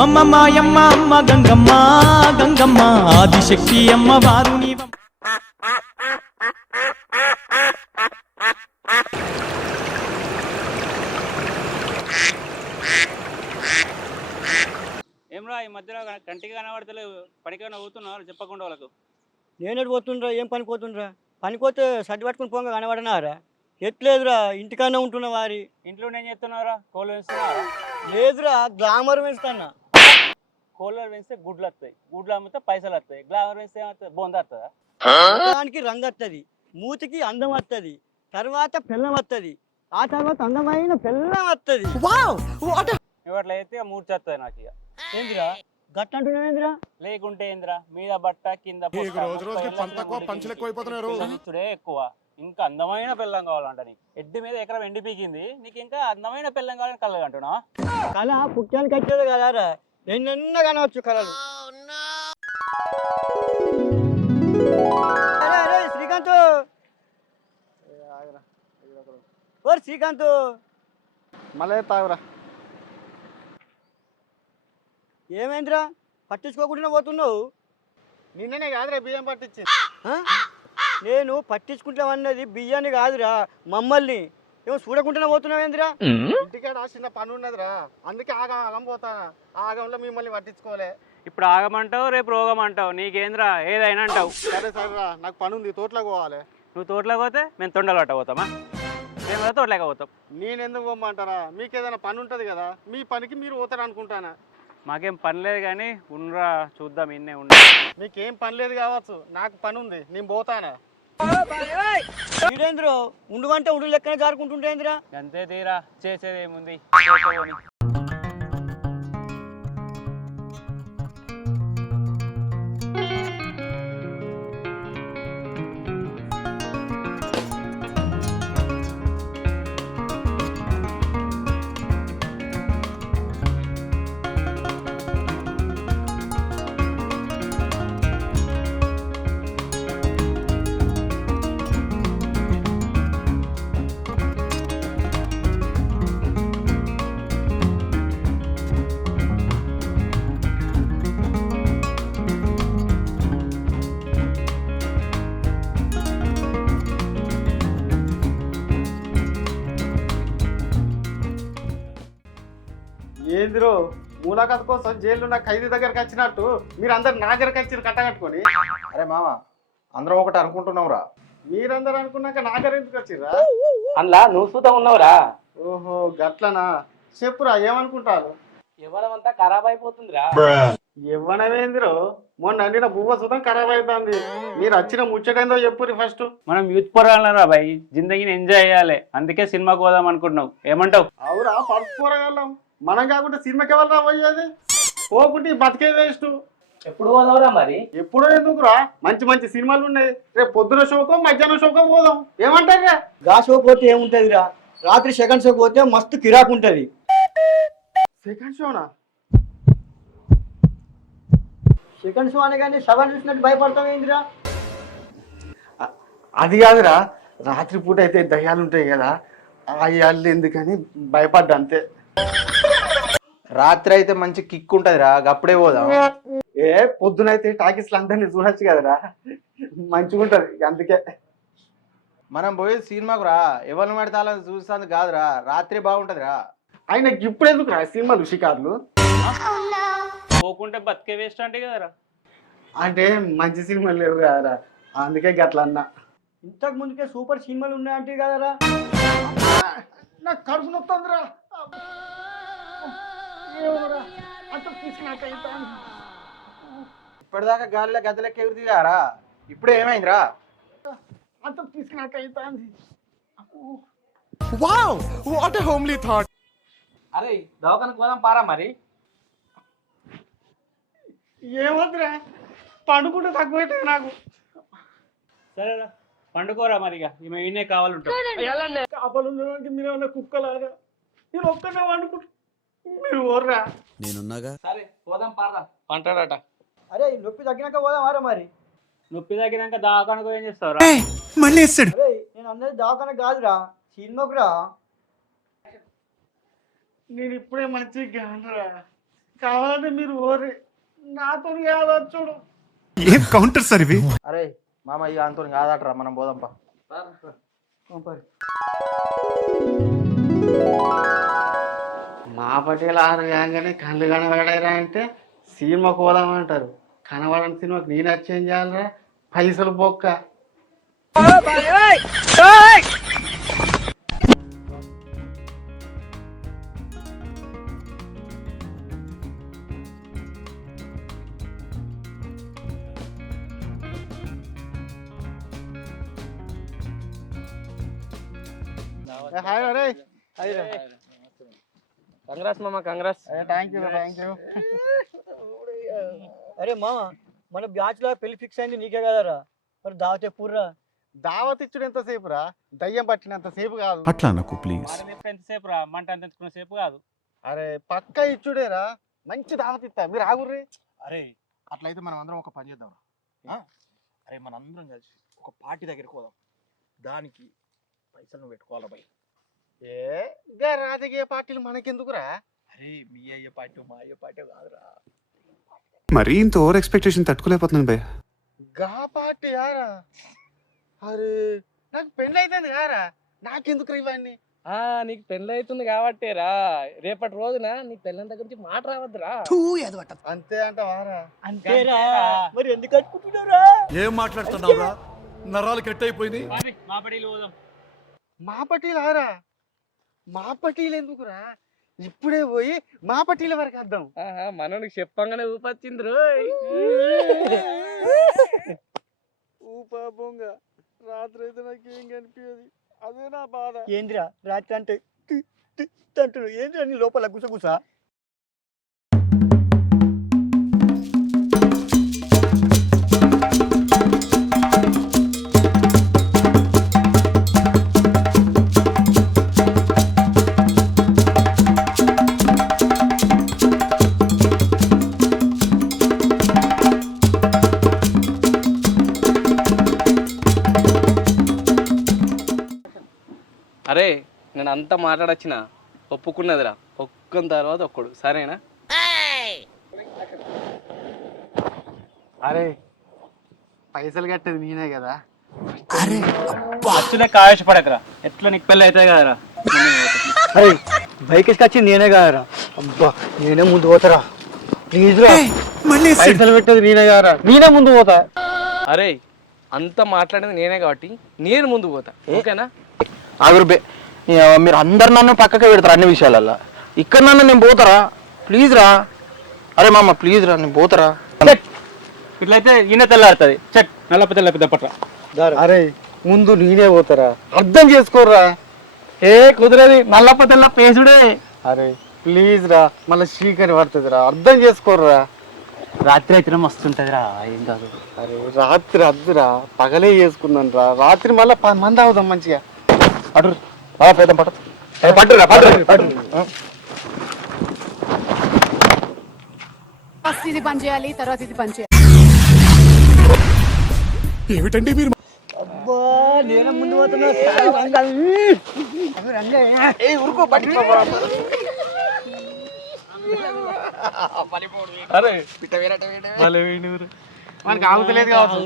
అమ్మమ్మ మాయమ్మ అమ్మ గంగమ్మ గంగమ్మ ఆదిశక్తి అమ్మ వారు ఏమ్రా ఈ మధ్యలో కంటికి కనబడతలేవు పనికి నవ్వుతున్నావు చెప్పకుండా వాళ్ళకు. నేనేడు పోతుండ్రా? ఏం పని పోతుండ్రా? పనిపోతే సర్ది పట్టుకుని పోంగ కనబడనారా? ఎట్లేదురా? ఇంటికన్నా ఉంటున్న వారి ఇంట్లో ఏం చేస్తున్నావురా? కోళ్ళు పెంచుతున్నారా లేదురా గ్లామర్ పెంచుతాన్నా. కోళ్ళు పెంచితే గుడ్లు వస్తాయి గుడ్లు అమ్మితే పైసలు వస్తాయి గ్లామర్ పెంచితే ఏమవుతుంది? బొంద వస్తుందా దానికి రంగు వస్తుంది మూతికి అందం వస్తుంది తర్వాత పిల్లం వస్తుంది ఆ తర్వాత అందమైన పిల్లం వస్తుంది ఇవట్లా అయితే మూర్చేస్తుంది నాకు ఇక. ఏందిరా? గట్టంటున్నావేందిరా లేకుంటే ఏందిరా? మీద బట్ట కింద. పిల్లనిచ్చుడే ఎక్కువ ఇంకా అందమైన పిల్లం కావాలంట నీకు. ఎడ్డి మీద ఎకరం ఎండి పీకింది. నీకు ఇంకా అందమైన పిల్లం కావాలని కలగంటున్నావా? కళ పుట్టానికి వచ్చేది కదారా? ఎన్నెన్న కనవచ్చు కళలు అరే అరే శ్రీకాంత్. ఓ శ్రీకాంత్. మళ్ళీ తాగురా. ఏమైందిరా? పట్టించుకోకుండా పోతున్నావు? నిన్ననే కాదురా బియ్యం పట్టించి? నేను పట్టించుకుంటామన్నది బియ్యాన్ని కాదురా మమ్మల్ని. ఏమో చూడకుండానే పోతున్నావేందిరా ఇంటికాడ చిన్న పని ఉన్నదిరా. అందుకే ఆగం ఆగం పోతా. ఆ ఆగంలో మిమ్మల్ని పట్టించుకోలే. ఇప్పుడు ఆగమంటావు రేపు రోగమంటావు. నీకేంద్రా? ఏదైనా అంటావు. సరే సరేరా. నాకు పని ఉంది తోటలోకి పోవాలి. నువ్వు తోటలోకి పోతే మేము తొండలు పట్ట పోతామా? మేము కూడా తోటలోకి పోతాం. నేను ఎందుకు పోమ్మంటారా మీకు ఏదైనా పని ఉంటుంది కదా. మీ పనికి మీరు పోతారు అనుకుంటానా? మాకేం పని లేదు కానీ ఉండరా చూద్దాం ఇన్నే ఉండ. మీకేం పని లేదు కావచ్చు. నాకు పని ఉంది నేను పోతానా? వీడేంద్రో? ఉండుమంటే ఉండు లెక్కనే జారుకుంటుంటేందిరా అంతే తీరా చేసేది ఏందిరో మూలాఖత్ కోసం జైలు ఉన్న ఖైదీ దగ్గరకు వచ్చినట్టు మీరు అందరు నా దగ్గరకు వచ్చి కట్టగట్టుకొని అరే మామ అందరం ఒకటి అనుకుంటున్నాం రా మీరందరూ అనుకున్నాక నా దగ్గర ఎందుకు వచ్చిర్రా? అందులో నువ్వు సూతం ఉన్నావురా. ఓహో గట్లనా? చెప్పురా ఏమనుకుంటారు? ఎవరమంతా ఖరాబ్ అయిపోతుందిరా. ఇవ్వనమేందిరో మొన్న అండిన బువ్వ సుతం ఖరాబ్ అవుతుంది మీరు వచ్చిన ముచ్చటేందో చెప్పురి ఫస్ట్. మనం యూత్ పొరాలరా బాయ్. జిందగీని ఎంజాయ్ చేయాలి. అందుకే సినిమాకి పోదాం అనుకుంటున్నావు ఏమంటావు? అవురా పడుకోరగలం మనం కాకుండా సినిమాకి ఎవరు పోయేది పోకుంటే బతికే వేస్ట్ ఎప్పుడు పోదావురా మరి? ఎప్పుడో ఎందుకురా? మంచి మంచి సినిమాలు ఉన్నాయి. రేపు పొద్దున షోకో మధ్యాహ్నం షోకో పోదాం. ఏమంటారా గా షో పోతే ఏముంటదిరా? రాత్రి సెకండ్ షో పోతే మస్తు కిరాకు ఉంటది. సెకండ్ షోనా? సెకండ్ షో అనగానే సగం చూసినట్టు భయపడతావేందిరా అది కాదురా. రాత్రి పూట అయితే దయ్యాలు ఉంటాయి కదా. ఆ ఎందుకని భయపడ్డా అంతే. రాత్రి అయితే మంచి కిక్ ఉంటది రా అప్పుడే పోదాం. ఏ పొద్దునైతే టాకీస్లు అందరినీ చూడొచ్చు కదరా. మంచిగా ఉంటది అందుకే. మనం పోయేది సినిమాకు రా ఎవరిని పడితే అలా చూస్తాను కాదురా రాత్రి బాగుంటది రా ఆయన ఇప్పుడు ఎందుకు రా సినిమాలు షికార్లు పోకుంటే బతికే వేస్ట్ అంటే కదరా. అంటే మంచి సినిమాలు లేవు కదరా అందుకే గట్ల అన్నా ఇంతకు ముందుకే సూపర్ సినిమాలు ఉన్నాయంటే కదరా. నాకు కడుపు నొత్తుందిరా. ఇప్పటిదాకా గాలిలో గద్దెలకి ఎగురుది రా ఇప్పుడు ఏమైందిరా? అంత పిసినాక అవుతుంది అరే దవాఖానకు పోదాం పారా మరి. ఏమొద్దురా? పండుకుంటే తక్కువైతే నాకు. సరేరా పండుకోరా మరి ఇక. మేము ఇన్నే కావాలంటాం కాపలు ఉండడానికి మీరు ఏమన్నా కుక్కలారా? నేను ఒక్కనే వండుకుంటా మీరు ఓర్రా సరే పోదాం పారా పంటాడట. అరే ఈ నొప్పి తగ్గినాక పోదామారా మరి. నొప్పి తగ్గినాక దవాఖానకు ఏం చేస్తావురా? అరే నేను అందరి దవాఖాన కాదురా సినిమాకు రా నేను ఇప్పుడే మంచిగా గానరా కావాలంటే మీరు ఓరి నాతో కాదొచ్చుడు ఏం కౌంటర్ సార్ ఇవి? అరే మామ ఇక అంతో కాదట్రా మనం పోదాంపా మా పటేల్ ఆరు కాగానే కళ్ళు కనబడరా అంటే సినిమాకు పోదామంటారు కనబడని సినిమాకి నేను వచ్చేం చేయాలరా? పైసలు బొక్క. కంగ్రాస్ మామ congrats thank you thank you అరే మామ మన బ్యాచ్లో పెళ్ళి ఫిక్స్ అయింది నీకే కదరా? మరి దావతే పూర్రా? దావత్ ఇచ్చుడు ఎంతసేపు రా దయ్యం పట్టినంత సేపు కాదు. అట్లా నాకు ప్లీజ్ ఎంతసేపు రా మంట అంత సేపు కాదు. అరే పక్క ఇచ్చుడేరా. మంచి దావత్ ఇస్తా. మీరు ఆగుర్రి. అరే అట్లయితే మనం అందరం ఒక పని చేద్దాం? అరే మన అందరం కలిసి ఒక పార్టీ దగ్గరికి పోదాం. దానికి పైసలు నువ్వు పెట్టుకోవాలి బై ఏ? గా రాజకీయ పార్టీలు మనకెందుకురా? అరే మీ అయ్యే పార్టీ మా అయ్యే పార్టీ కాదురా. మరీ ఇంత ఓవర్ ఎక్స్పెక్టేషన్ తట్టుకోలేకపోతున్నాను భయ్య. గా పార్టీ యారా అరే నాకు పెళ్ళి అవుతుంది కారా? నాకెందుకు ఇవన్నీ? ఆ నీకు పెళ్ళి అవుతుంది కాబట్టేరా. రేపటి రోజున నీ పెళ్ళని దగ్గర నుంచి మాట రావద్దురా. అంతే అంట వారా అంతేరా మరి ఎందుకు కట్టుకుంటున్నారా ఏం మాట్లాడుతున్నావురా? నరాలు కట్ అయిపోయింది మా పోదాం. మా పట్టీలు ఆరా మా పట్టీలు ఎందుకురా? ఇప్పుడే పోయి మా పట్టీల వరకు వద్దాం ఆహా, మనోనికి చెప్పంగానే ఊపొచ్చింది రోయ్. ఊపా బొంగ. రాత్రి అయితే నాకు ఏం కనిపించదు అదే నా బాధ. ఏందిరా? రాత్రి అంటే ఏందిరా నీ లోపల గుసగుస? అరే నేను అంతా మాట్లాడొచ్చిన ఒప్పుకున్నదిరా. ఒక్కని తర్వాత ఒక్కడు. సరేనా? అరే పైసలు కట్టేది నేనే కదా. ఖర్చులే ఆవేశపడకరా ఎట్లా నీకు పెళ్ళి అవుతాయి కదరా. అరే బైక్ వచ్చింది నేనే కదరా. అబ్బా నేనే ముందు పోతారా? ప్లీజ్ రా. పైసలు పెట్టేది నేనే కదా నేనే ముందు పోతా. అరే అంతా మాట్లాడేది నేనే కాబట్టి నేను ముందు పోతా. ఓకేనా? ఆగురు బే ఇక మీరు అందరు నన్ను పక్కకే పెడతారు అన్ని విషయాలల్లో. ఇక్కడ నన్ను నేను పోతారా? ప్లీజ్ రా. అరే మామ ప్లీజ్ రా నేను పోతారా? ఇట్లయితే ఈయన తెల్లారుతుంది. చెక్ నల్లప తెల్ల పెద్ద పట్ల అరే ముందు నేనే పోతారా? అర్థం చేసుకోర్రా. ఏ కుదరది. నల్లప్ప తెల్ల పేసుడే. అరే ప్లీజ్ రా. మళ్ళీ శ్రీకరి పడుతుంది రా అర్థం చేసుకోర్రా. రాత్రి అయితే మస్తుంటది రా ఏం కాదు. అరే రాత్రి అద్దురా. పగలే చేసుకున్నాను రా. రాత్రి మళ్ళీ పది మంది అవుదాం మంచిగా. అటు పెద్ద పట్టు. పట్టురా పట్టు ఫస్ట్ ఇది పని చేయాలి తర్వాత ఇది పని చేయాలి. ఏమిటండి మీరు? అబ్బా నేనే ముందు పోతున్నా మనకి ఆగుతలేదు కావచ్చు.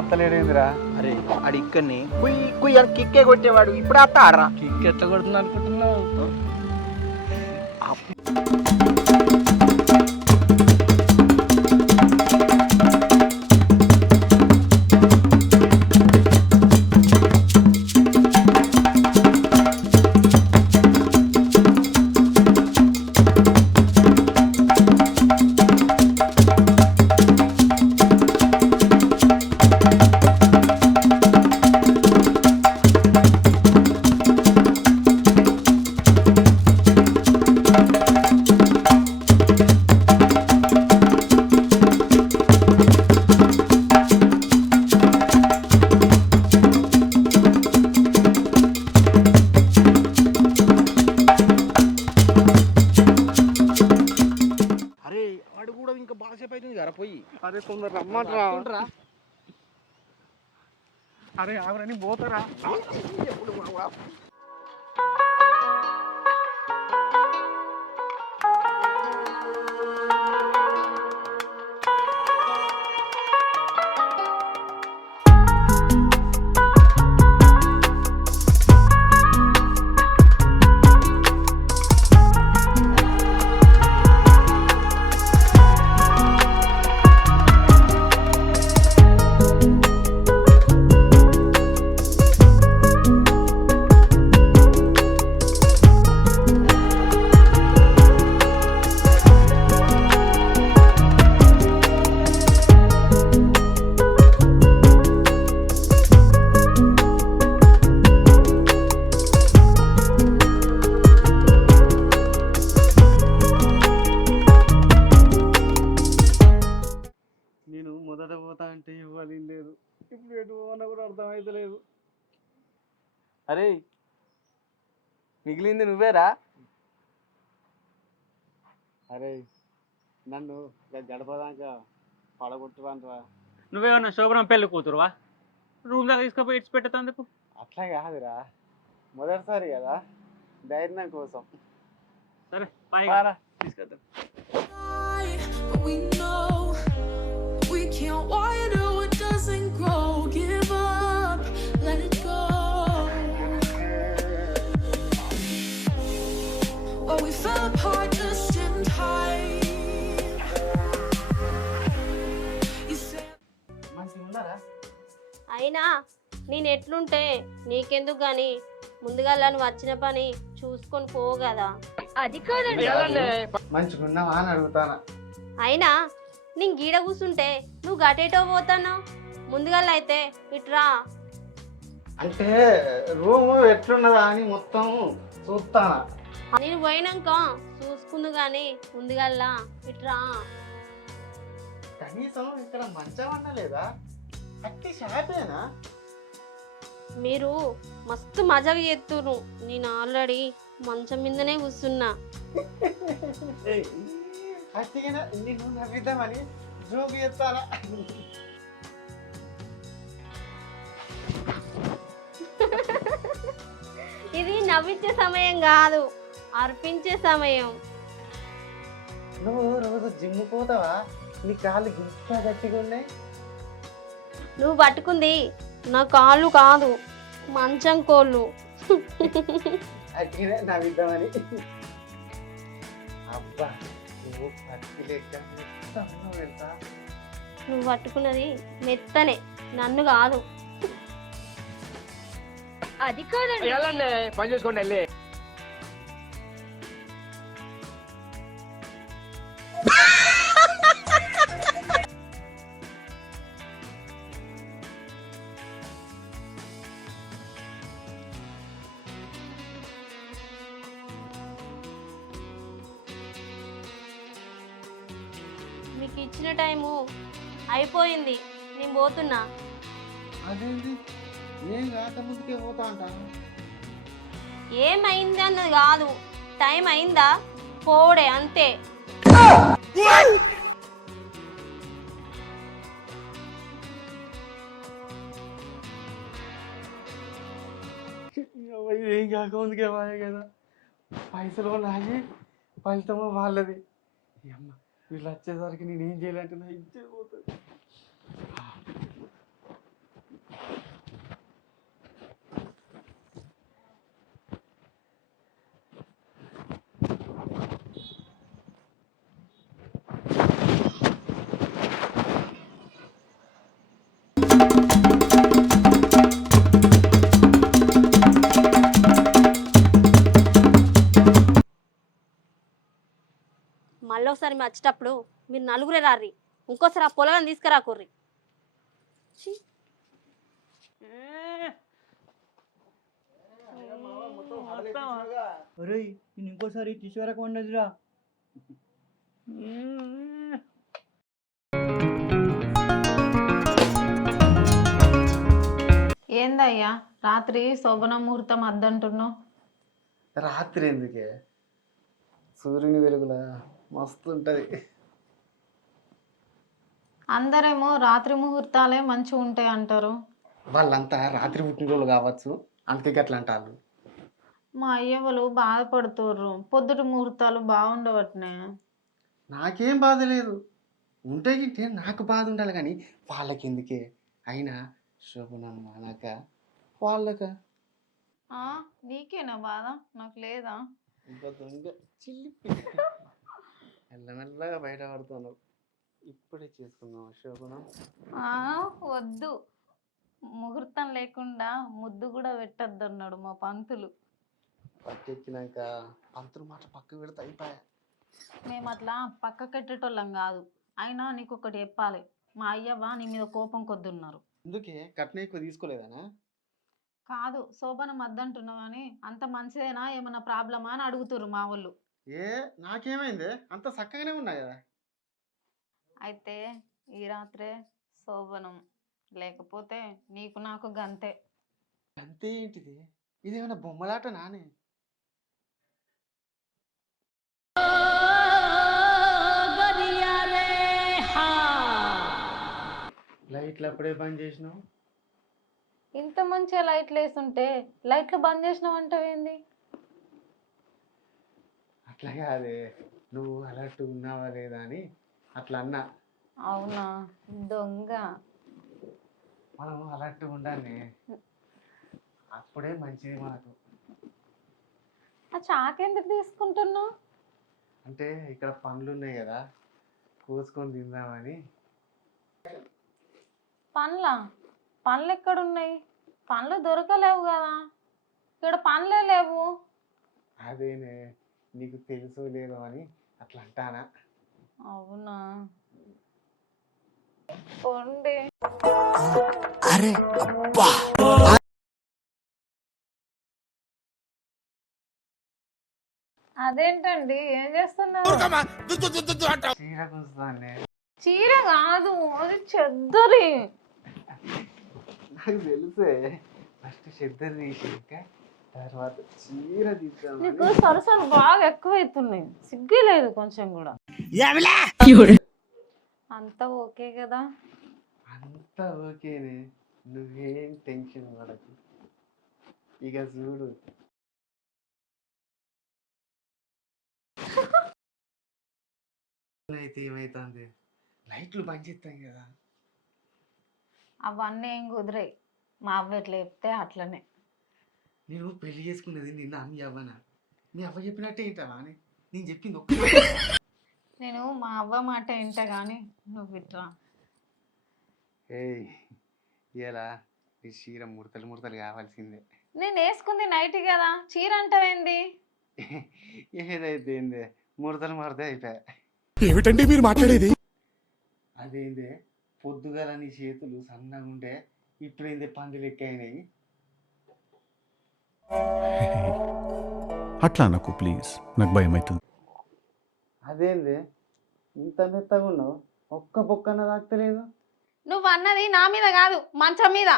అత్తలేడేందిరా అరే ఆడి ఇక్కడిని కుయ్ కుయ్ అని కిక్కే కొట్టేవాడు. ఇప్పుడు అత్త ఆడరా కిక్ ఎట్లా కొడుతున్నా అనుకుంటున్నావు అరే తొందర రమ్మంటారా. అరే ఆవిడని పోతారా అరే మిగిలింది నువ్వేరా? అరే నన్ను ఇక గడపదాకా పడగొట్టువాన్రా నువ్వేమన్నా శోభనం పెళ్ళి కూతురువా? రూమ్ దాకా తీసుకుపోయి ఇడ్చి పెట్టేందుకు అట్లా కాదురా. మొదటిసారి కదా ధైర్యం కోసం. సరే బాయ్. పారా. But we know we can't what doesn't grow. అయినా నేను ఎట్లుంటే నీకెందుకు గాని? ముందుగా నువ్వు వచ్చిన పని చూసుకొని పోవు కదా. అది కాదండి. మంచిగా ఉన్నావా అని అడుగుతానా? అయినా నేను గీడ కూర్చుంటే నువ్వు గటేటో పోతాను ముందుగా అయితే ఇట్రా అంటే రూమ్ ఎట్లున్నదా అని మొత్తం చూస్తానా? నేను పోయినాక చూసుకుందు గాని ముందుగల్లా ఇట్రా కనీసం ఇక్కడ మంచం అన్నలేదా మీరు మస్తు మజాగా చేస్తురు నేను ఆల్రెడీ మంచం మీదనే కూర్చున్నా. అట్టిగా నిన్ను నవ్విద్దామని జోక్ చేస్తానా ఇది నవ్వించే సమయం కాదు అర్పించే సమయం. నువ్వు రోజు జిమ్ పోతావా? నీ కాళ్ళు గింత గట్టిగా ఉన్నాయి నువ్వు పట్టుకుంది. నా కాళ్ళు కాదు మంచం కోళ్ళు. నువ్వు పట్టుకున్నది మెత్తనే నన్ను కాదు. అది కాదండి. పని చేసుకోండి మీకు ఇచ్చిన టైము అయిపోయింది నేను పోతున్నా. అదేంటి ఏం ముందుకే పోతా అంటాను? ఏమైంది అన్నది కాదు. టైం అయిందా? పోడే అంతే. ఏం కాక ముందుకే పోయే కదా. పైసలు నాయి ఫలితమో వాళ్ళది. అమ్మ వీళ్ళు వచ్చేసరికి నేను ఏం చేయాలంటే నా ఇచ్చే పోతుంది మళ్ళీ ఒకసారి మీరు వచ్చేటప్పుడు మీరు నలుగురే రారి ఇంకోసారి ఆ పొలం తీసుకురా కుర్రి. ఒరేయ్ నేను ఇంకోసారి తీసుకురాక ఉన్నదిరా ఏందయ్యా? రాత్రి శోభన ముహూర్తం అద్దంటున్నావు. రాత్రి ఎందుకే? సూర్యుని వెలుగుల? మస్తు ఉంటుంది అందరేమో రాత్రి ముహూర్తాలే మంచిగా ఉంటాయి అంటారు. వాళ్ళంతా రాత్రి పుట్టినరోజులు కావచ్చు అందుకే గట్లా అంటారు మా అయ్యవలు బాధపడుతుర్రు. పొద్దుటి ముహూర్తాలు బాగుండవట్నే. నాకేం బాధ లేదు. ఉంటే గిట్టే నాకు బాధ ఉండాలి కానీ వాళ్ళకి ఎందుకే అయినా శోభనం మనక వాళ్ళక. ఆ, నీకేనా బాధ? నాకు లేదా? ఇంకా దొంగ. చిల్లి మెల్లమెల్లగా బయటపడుతున్నావు ఇప్పుడే చేసుకుందాం శోభనం ఆ, వద్దు. ముహూర్తం లేకుండా ముద్దు కూడా పెట్టద్దు అన్నాడు మా పంతులు. పట్టెక్కినాక పంతులు మాట పక్క పెడితే అయిపోయా? మేము అట్లా పక్క కట్టేటోళ్ళం కాదు. అయినా నీకు ఒకటి చెప్పాలి. మా అయ్యవ్వ నీ మీద కోపం కొద్దున్నారు. అందుకే కట్న ఎక్కువ తీసుకోలేదనా? కాదు శోభనం వద్దంటున్నావు అని అంత మంచిదేనా? ఏమన్నా ప్రాబ్లమా అని అడుగుతుర్రు మా వాళ్ళు. ఏ? నాకేమైంది? అంత చక్కగానే ఉన్నాయి కదా? అయితే ఈ రాత్రే శోభనం. లేకపోతే నీకు నాకు గంతే. అంతే ఏంటిది? ఇదేమైనా బొమ్మలాట నానే లైట్లు అప్పుడే బంద్ చేసినావు? ఇంత మంచిగా లైట్లు వేస్తుంటే లైట్లు బంద్ చేసినావు అంటావేంది అట్లా కాదే నువ్వు అలర్ట్ ఉన్నావా లేదా అని అట్లా అన్నా అవునా? దొంగ. మనం అలర్ట్ ఉండాలి. అప్పుడే మంచిది మనకు ఆ చాకెందుకు తీసుకుంటున్నావు? అంటే ఇక్కడ పండ్లు ఉన్నాయి కదా కోసుకొని తిందామని. పండ్ల? పండ్లు ఎక్కడున్నాయి? పండ్లు దొరకలేవు కదా. ఇక్కడ పండ్లే లేవు. అదేనే. నీకు తెలుసో లేదో అని అట్లా అంటానా? అవునా? పొండి. అదేంటండి? ఏం చేస్తున్నారు చీర చీర కాదు అది చెద్దరి. నాకు తెలుసే. ఫస్ట్ చెద్దరు తీసాక తర్వాత చీర తీద్దామని. నీకు సరసలు బాగా ఎక్కువైతున్నాయి. సిగ్గు లేదు కొంచెం కూడా. అంతా ఓకే కదా? అంతా ఓకేనే. నువ్వేం టెన్షన్ పడకు. ఇక చూడు. అయితే ఏమైతుంది? లైట్లు బంద్ చేస్తాం కదా. అవన్నీ ఏం కుదిరాయి. మా అవ్వ ఎట్లా చెప్తే అట్లనే. నేను పెళ్ళి చేసుకున్నది నిన్న మీ అవ్వనా? మీ అవ్వ చెప్పినట్టే ఏంటవా అని? నేను చెప్పింది ఒక్క నేను మా అవ్వ మాట వింటా కానీ నువ్వు విట్రా ఏయ్ ఇలా నీ చీర ముడతలు ముడతలు కావాల్సిందే. నేను వేసుకుంది నైట్ కదా చీర అంటావేంది? ఏదైతే ఏందే ముడతలు ముడత అయిపోయా. ఏమిటండి మీరు మాట్లాడేది? అదేందే పొద్దుగల నీ చేతులు సన్నగా ఉంటే ఇప్పుడేందే పందులు ఎక్కయినాయి అట్లా నాకు ప్లీజ్. నాకు భయం అవుతుంది అదేందే? ఇంత మెత్తగా ఉన్నావు? ఒక్క బొక్కన తాకుతలేదు? నువ్వు అన్నది నా మీద కాదు మంచం మీద.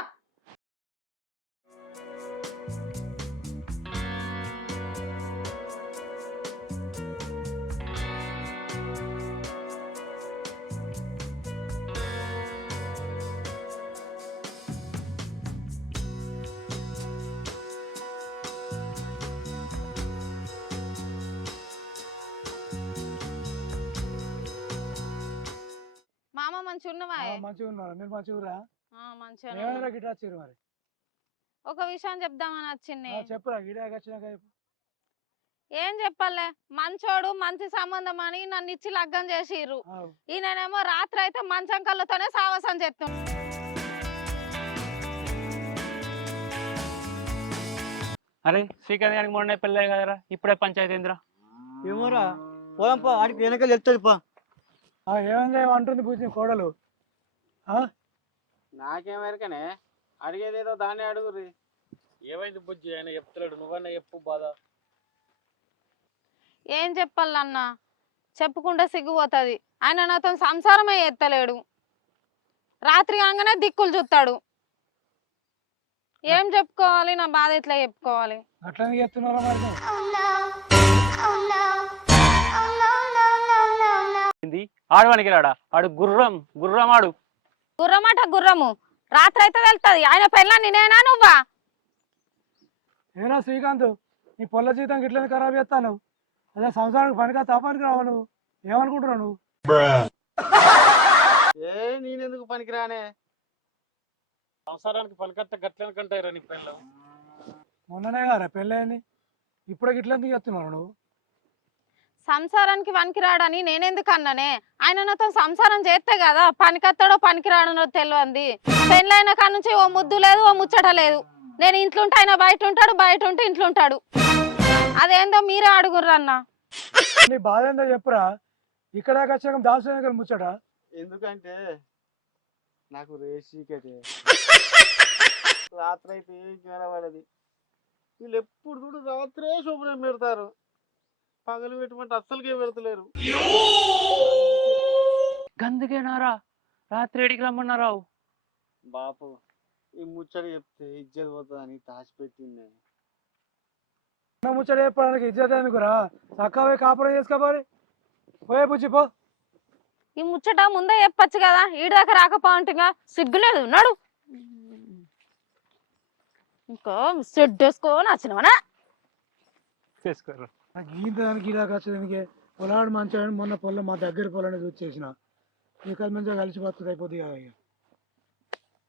మామ మంచి ఉన్నవా మంచిగా ఉన్నారు మీరు మంచిగా మంచిగా ఏమైనా గిట్ట వచ్చారు మరి? ఒక విషయం చెప్దామని వచ్చింది చెప్పురా గిడాకి వచ్చినాక చెప్పు. ఏం చెప్పాలే? మంచోడు మంచి సంబంధం అని నన్ను ఇచ్చి లగ్గం చేసిర్రు. ఈయనేమో రాత్రి అయితే మంచం కళ్ళతోనే సావసం చేస్తుంది అరే శ్రీకాంత్ గారికి మొన్న పెళ్ళి కదరా? ఇప్పుడే పంచాయతీ ఏందిరా ఏమోరా పోదాం పా ఆడికి వెనక వెళ్తుంది పా. ఆ, ఏమైంది అంటుంది పూజ కోడలు? నాకేమెరకనే అడిగేదేదో దాన్ని అడుగురి ఏమైంది బుజ్జి ఆయన చెప్తలేడు. నువ్వన్నా చెప్పు బాధ. ఏం చెప్పాలన్నా? చెప్పుకుంటే సిగ్గుపోతుంది. ఆయన నాతో సంసారమే ఎత్తలేడు. రాత్రి కాగానే దిక్కులు చూస్తాడు. ఏం చెప్పుకోవాలి? నా బాధ ఎట్లా చెప్పుకోవాలి? అట్లనే చెప్తున్నారా నువ్వు? ఏంది ఆడు పనికిరాడా ఆడు గుర్రం గుర్రం ఆడు గుర్రమాట గుర్రము. రాత్రి అయితే వెళ్తుంది ఆయన పెళ్ళాన్ని నేనా నువ్వా? ఏనా శ్రీకాంత్? నీ పొల్ల జీతం గిట్లని ఖరాబ్ చేస్తాను. అదే సంవత్సరానికి పనికా తాపానికి రావు నువ్వు? ఏమనుకుంటున్నావు నువ్వు? ఏ నేనెందుకు పనికిరానే? సంసారానికి పనికట్ట గట్లనుకుంటారా నీ పిల్లలు మొన్ననే కదా పెళ్ళయింది. ఇప్పుడు గిట్లెందుకు చెప్తున్నావు నువ్వు? సంసారానికి పనికిరాడని నేనెందుకు అన్నానే ఆయన నాతో సంసారం చేస్తే కదా పనికత్తాడో పనికిరాడనో తెలియంది పెళ్ళైన కాడ నుంచి ఓ ముద్దు లేదు ఓ ముచ్చట లేదు. నేను ఇంట్లో ఉంటే ఆయన బయట ఉంటాడు బయట ఉంటే ఇంట్లో ఉంటాడు అదేందో మీరే అడుగుర్రు అన్న నీ బాధ ఏందో చెప్పురా? ఇక్కడ వచ్చాక ముచ్చట. ఎందుకంటే నాకు రేషికటే. రాత్రి అయితే ఏం వీళ్ళు ఎప్పుడు చూడు రాత్రే శుభ్రం పెడతారు. పగలు పెట్టుకుంటే అస్సలకే పెడతలేరు గందుకేనారా? రాత్రి ఏడికి రమ్మన్నారావు? బాపు ఈ ముచ్చట చెప్తే ఇజ్జత్ పోతుందని దాచిపెట్టింది నా ముచ్చట చెప్పడానికి ఇజ్జత ఎందుకురా? చక్కగా కాపురం చేసుకోవాలి పోయే బుజ్జి పో. ఈ ముచ్చట ముందే చెప్పచ్చు కదా ఈడి దాకా రాకపోంటిగా సిగ్గులేదు నడు. ఇంకా సెట్ వేసుకొని వచ్చినవనా చేసుకోరు నాకు ఈంత దానికి ఇలా వచ్చేదానికి పొలాడు మంచిగా మొన్న పొలం మా దగ్గర పొలం చూసి చేసిన ఇక మంచిగా కలిసి బతుకు అయిపోతుంది కదా ఇక.